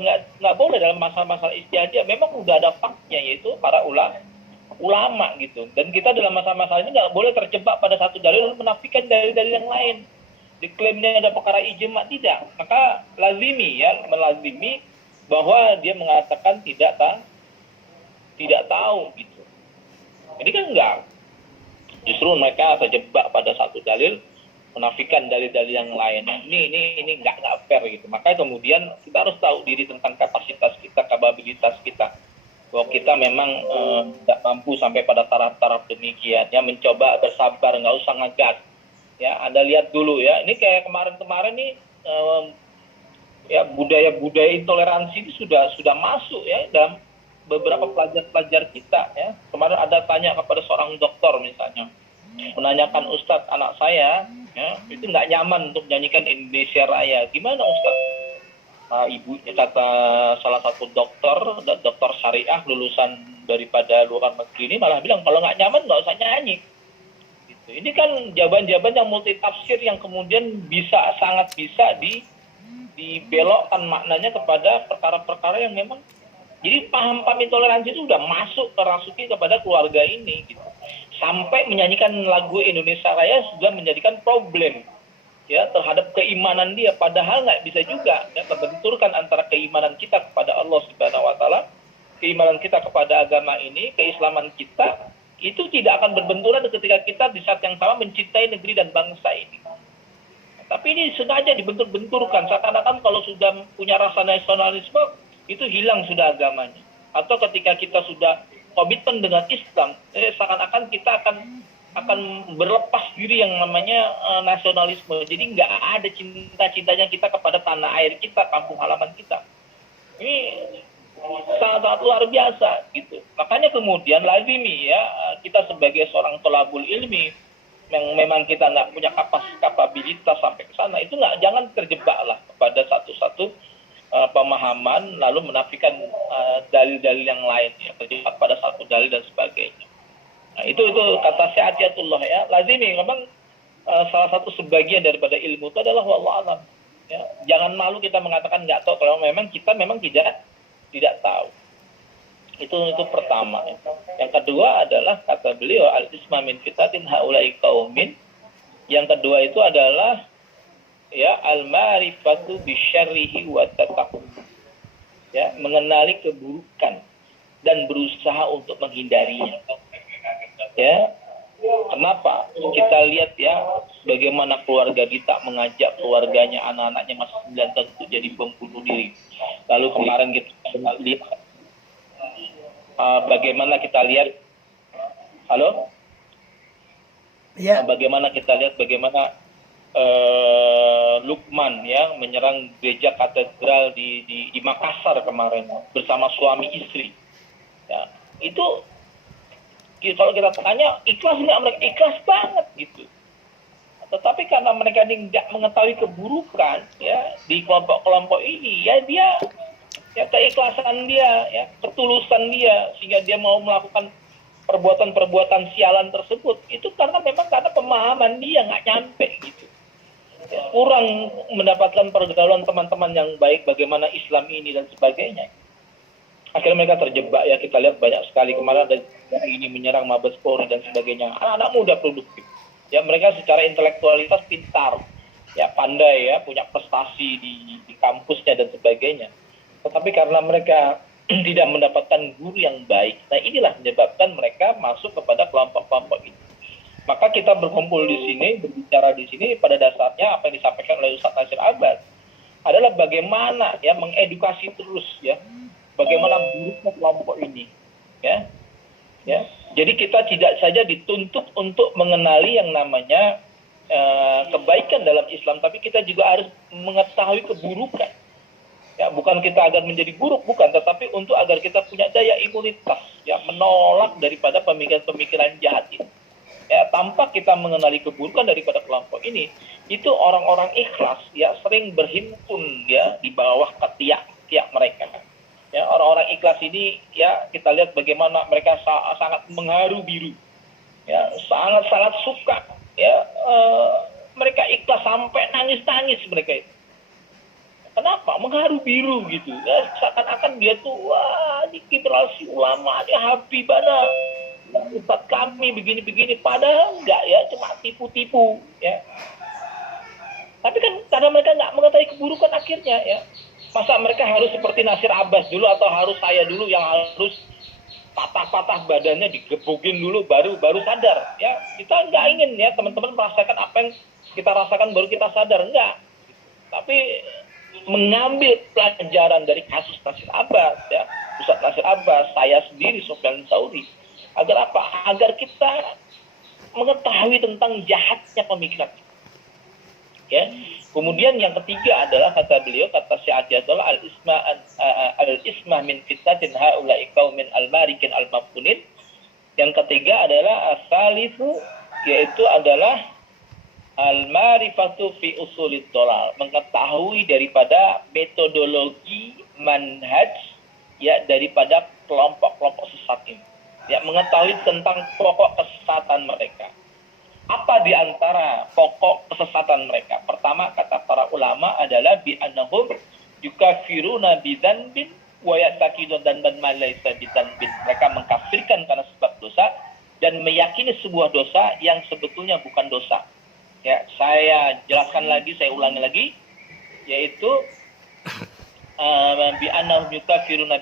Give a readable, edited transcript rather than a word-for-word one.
nggak boleh dalam masalah-masalah ijtihadiyah. Memang udah ada faktanya, yaitu para ulama gitu. Dan kita dalam masalah-masalah ini nggak boleh terjebak pada satu dalil lalu menafikan dalil-dalil yang lain. Diklaimnya ada perkara ijma, tidak. Maka melazimi bahwa dia mengatakan tidak tahu gitu. Ini kan enggak. Justru mereka terjebak pada satu dalil, menafikan dalil-dalil yang lain. Ini enggak fair gitu. Maka kemudian kita harus tahu diri tentang kapasitas kita, kapabilitas kita. Bahwa kita memang tidak mampu sampai pada taraf-taraf demikian. Ya, mencoba bersabar, nggak usah ngegas. Ya, Anda lihat dulu ya. Ini kayak kemarin-kemarin nih ya budaya-budaya intoleransi ini sudah masuk ya dalam beberapa pelajar-pelajar kita ya. Kemarin ada tanya kepada seorang dokter misalnya, menanyakan, Ustadz, anak saya ya itu nggak nyaman untuk nyanyikan Indonesia Raya, gimana Ustadz? Ibunya, kata salah satu dokter syariah lulusan daripada luar negeri ini, malah bilang kalau nggak nyaman nggak usah nyanyi. Gitu. Ini kan jawaban-jawaban yang multitafsir yang kemudian sangat bisa dibelokkan maknanya kepada perkara-perkara yang memang, jadi paham-paham intoleransi itu udah rasuki kepada keluarga ini gitu. Sampai menyanyikan lagu Indonesia Raya sudah menjadikan problem ya terhadap keimanan dia, padahal nggak bisa juga ya terbenturkan antara keimanan kita kepada Allah Subhanahu wa taala, keimanan kita kepada agama ini, keislaman kita itu tidak akan berbenturan ketika kita di saat yang sama mencintai negeri dan bangsa ini. Tapi ini sengaja dibentur-benturkan, seakan-akan kalau sudah punya rasa nasionalisme itu hilang sudah agamanya. Atau ketika kita sudah komitmen dengan Islam, seakan-akan kita akan berlepas diri yang namanya nasionalisme. Jadi nggak ada cinta-cintanya kita kepada tanah air kita, kampung halaman kita. Ini sangat luar biasa gitu. Makanya kemudian lazimi ya kita sebagai seorang thalabul ilmi yang memang kita nggak punya kapabilitas sampai ke sana, itu jangan terjebaklah kepada satu pemahaman lalu menafikan dalil-dalil yang lain ya, terjebak pada satu dalil dan sebagainya. Nah, itu kata Syai'atullah ya, lazimi memang salah satu sebagian daripada ilmu itu adalah wallahu alam. Ya, jangan malu kita mengatakan nggak tahu kalau memang kita tidak tahu. Itu pertama. Ya. Yang kedua adalah kata beliau al-isma min fitatin haula'i qaumin. Yang kedua itu adalah ya al-ma'rifatu bisyarrihi wa tataqu. Ya, mengenali keburukan dan berusaha untuk menghindarinya. Ya. Kenapa? Kita lihat ya bagaimana keluarga kita mengajak keluarganya, anak-anaknya masih 9 tahun untuk jadi pembunuh diri. Lalu kemarin kita lihat bagaimana kita lihat bagaimana Lukman ya menyerang gereja katedral di Makassar kemarin bersama suami istri. Ya, itu kalau kita tanya ikhlas nggak mereka? Ikhlas banget gitu. Tetapi karena mereka ini nggak mengetahui keburukan ya di kelompok-kelompok ini, ya dia ya keikhlasan dia, ya ketulusan dia sehingga dia mau melakukan perbuatan-perbuatan sialan tersebut itu karena pemahaman dia nggak nyampe gitu. Ya, kurang mendapatkan pergaulan teman-teman yang baik bagaimana Islam ini dan sebagainya. Akhirnya mereka terjebak ya, kita lihat banyak sekali kemarin ada ini menyerang Mabes Polri dan sebagainya. Anak-anak muda produktif. Ya mereka secara intelektualitas pintar, ya pandai ya, punya prestasi di kampusnya dan sebagainya. Tetapi karena mereka tidak mendapatkan guru yang baik, nah inilah menyebabkan mereka masuk kepada kelompok-kelompok ini. Maka kita berkumpul di sini, berbicara di sini pada dasarnya apa yang disampaikan oleh Ustaz Nasir Abbas adalah bagaimana ya mengedukasi terus ya. Bagaimana buruknya kelompok ini, ya. Jadi kita tidak saja dituntut untuk mengenali yang namanya kebaikan dalam Islam, tapi kita juga harus mengetahui keburukan. Ya, bukan kita agar menjadi buruk, bukan, tetapi untuk agar kita punya daya imunitas, ya, menolak daripada pemikiran-pemikiran jahat ini. Ya, tanpa kita mengenali keburukan daripada kelompok ini, itu orang-orang ikhlas, ya, sering berhimpun, ya, di bawah ketiak mereka. Ya, orang-orang ikhlas ini ya kita lihat bagaimana mereka sangat mengharu biru, ya sangat suka, ya mereka ikhlas sampai nangis mereka itu. Kenapa? Mengharu biru gitu. Ya, seakan-akan dia tuh, wah ini generasi ulama, ini Habibana, Ustaz kami begini-begini. Padahal enggak ya, cuma tipu-tipu ya. Tapi kan karena mereka nggak mengetahui keburukan akhirnya ya. Masa mereka harus seperti Nasir Abbas dulu atau harus saya dulu yang harus patah-patah badannya digebukin dulu baru sadar ya. Kita nggak ingin ya teman-teman merasakan apa yang kita rasakan baru kita sadar, enggak. Tapi mengambil pelajaran dari kasus Nasir Abbas ya, Ustaz Nasir Abbas, saya sendiri Sufyan Tsauri, agar apa? Agar kita mengetahui tentang jahatnya pemikiran. Ya. Kemudian yang ketiga adalah kata beliau, kata Syekh adalah al-ismah min fitnatin haula'i qaumin al-marikin al-mafunin. Yang ketiga adalah as-salisu, yaitu adalah al-ma'rifatu fi usulid dhalal, mengetahui daripada metodologi manhaj ya daripada kelompok-kelompok sesat ini. Ya, mengetahui tentang pokok kesesatan mereka. Apa di antara pokok kesesatan mereka? Pertama kata para ulama adalah bi annahum yukafiruna bidzanbin wa ya'taqidun dzanban ma laysa bidzanbin. Mereka mengkafirkan karena sebab dosa dan meyakini sebuah dosa yang sebetulnya bukan dosa. Ya, saya jelaskan lagi, saya ulangi lagi, yaitu bi annahum yukafiruna